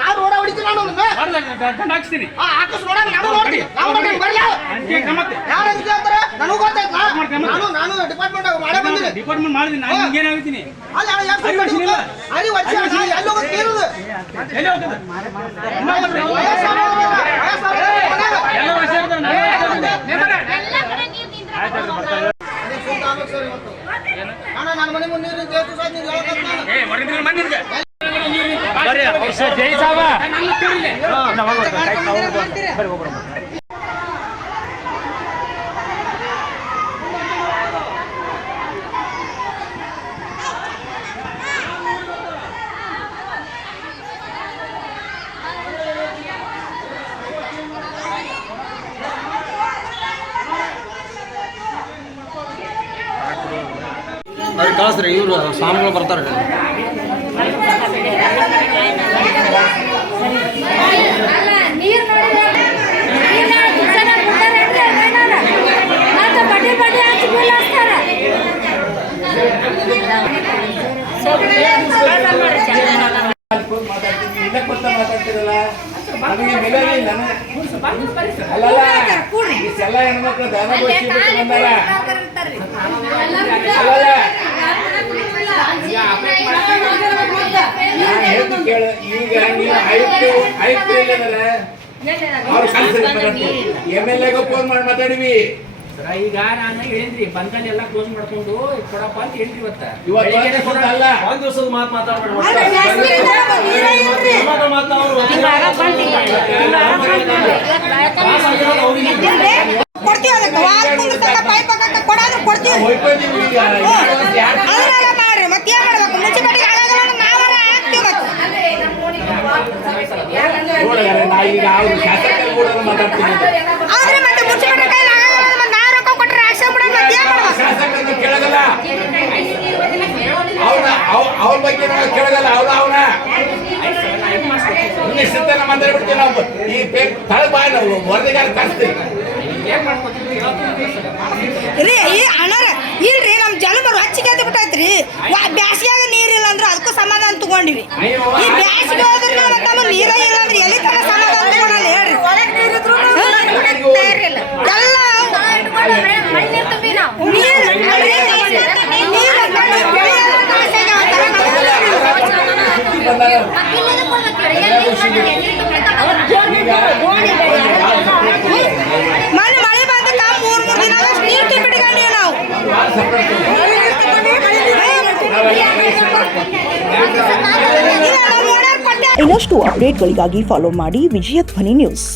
ನಾನು ರೋಡ ಹೊಡಿತೀನಿ ನಾನು ಗಂಡ ಹಾಕ್ಸ್ತೀನಿ ಆಕಸ್ ನೋಡ ನಾನು ನೋಡ್ತೀನಿ ನಾವು ಬರಲ್ಲ ಯಾರು ಅಂತ ಹೇಳ್ತಾರೆ ನನಗೂ ಗೊತ್ತಾಯ್ತು ನಾನು ಡಿಪಾರ್ಟ್ಮೆಂಟ್ ಮಾಡೇ ಬಂದಿನಿ ಡಿಪಾರ್ಟ್ಮೆಂಟ್ ಮಾಡಿದ್ದೀನಿ ನಾನು ನಿಮಗೆ ಏನಾಗ್ತೀನಿ ಅಲ್ಲ ಅಲ್ಲಿ ವರ್ಷ ಎಲ್ಲಿ ಹೋಗುತ್ತೆ ಇರುವುದು ಎಲ್ಲಿ ಹೋಗ್ತದೆ ಎಲ್ಲ ವರ್ಷ ನಾನು ಮನೆ ಮುಂದೆ ಜೈ ಸಾಬ ಅವ್ರಿಗೆ ಕಳಿಸ್ರಿ ಇವರು ಸ್ವಾಮಿಗಳು ಬರ್ತಾರೆ ಮಾತಾಡ್ತಿರಲ್ಲ ನಮಗೆ ಬೆಲೆ ಇಲ್ಲ ಅಲ್ಲಲ್ಲ ಇಷ್ಟೆಲ್ಲ ಹೆಣ್ಮಕ್ಳು ದಾನ ಬಂದಾರ ಅಲ್ಲಲ್ಲ ನಾನು ಹೇಳ್ತು ಕೇಳ ಈಗ ನೀವು ಆಯುಕ್ತ ಇಲ್ಲದಲ್ಲ ಅವ್ರು ಕಳ್ಸಿ MLA ಫೋನ್ ಮಾಡಿ ಮಾತಾಡಿವಿ ಈಗ ನಾನು ಹೇಳಿದ್ರಿ ಬಂದಲ್ಲಿ ಎಲ್ಲ ಕ್ಲೋಸ್ ಮಾಡ್ಕೊಂಡು ಕೊಡಪ್ಪ ಅಂತ ಹೇಳಿದ್ರಿ ಇವತ್ತು ಅಲ್ಲ ಒಂದ್ ದಿವಸದ ಮಾತು ಮಾತಾಡ್ಬೇಡ ಈಗ ಅವ್ರು ಶಾಸಕರು ಕೂಡ ಮಾತಾಡ್ತೀನಿ ಶಾಸಕರನ್ನು ಕೇಳಗಲ್ಲ ಅವ್ರ ಬಗ್ಗೆ ಕೇಳಗಲ್ಲ ಅವನ ಇನ್ನಿಷ್ಟನ್ನ ಮಾತಾಡ್ಬಿಡ್ತೀವಿ ನಾವು ಈ ತಳ ಬಾ ನಾವು ವರದಿಗಾರ ಕಳಿಸ್ತೀವಿ ರೀ ಅಣ್ಣಾರ ಇಲ್ರಿ ನಮ್ ಜಲಮರು ಹಚ್ಚಿಗೆ ಬಿಟ್ಟೈತ್ರಿ ಬ್ಯಾಸಿಗ್ಯಾಗ ನೀರಿಲ್ಲ ಅಂದ್ರೆ ಅದಕ್ಕೂ ಸಮಾಧಾನ ತಗೊಂಡಿವಿ ಈ ಬ್ಯಾಸಿಗೆ ಹೋದ್ರೆ ನಮ್ಮ ನೀರ ಇಲ್ಲ ಅಂದ್ರೆ ಎಲ್ಲಿ ತರ ಸಮಾಧಾನ ತಗೊಳಲ್ಲ ಹೇಳ್ರಿ ಎಲ್ಲ ಮಳೆ ಬಂದ 3 ದಿನ ನೀರು ತುಂಬಿಟ್ಕೊಂಡ್ವಿ ನಾವು ಇನ್ನಷ್ಟು ಅಪ್ಡೇಟ್ಗಳಿಗಾಗಿ ಫಾಲೋ ಮಾಡಿ ವಿಜಯ ಧ್ವನಿ ನ್ಯೂಸ್.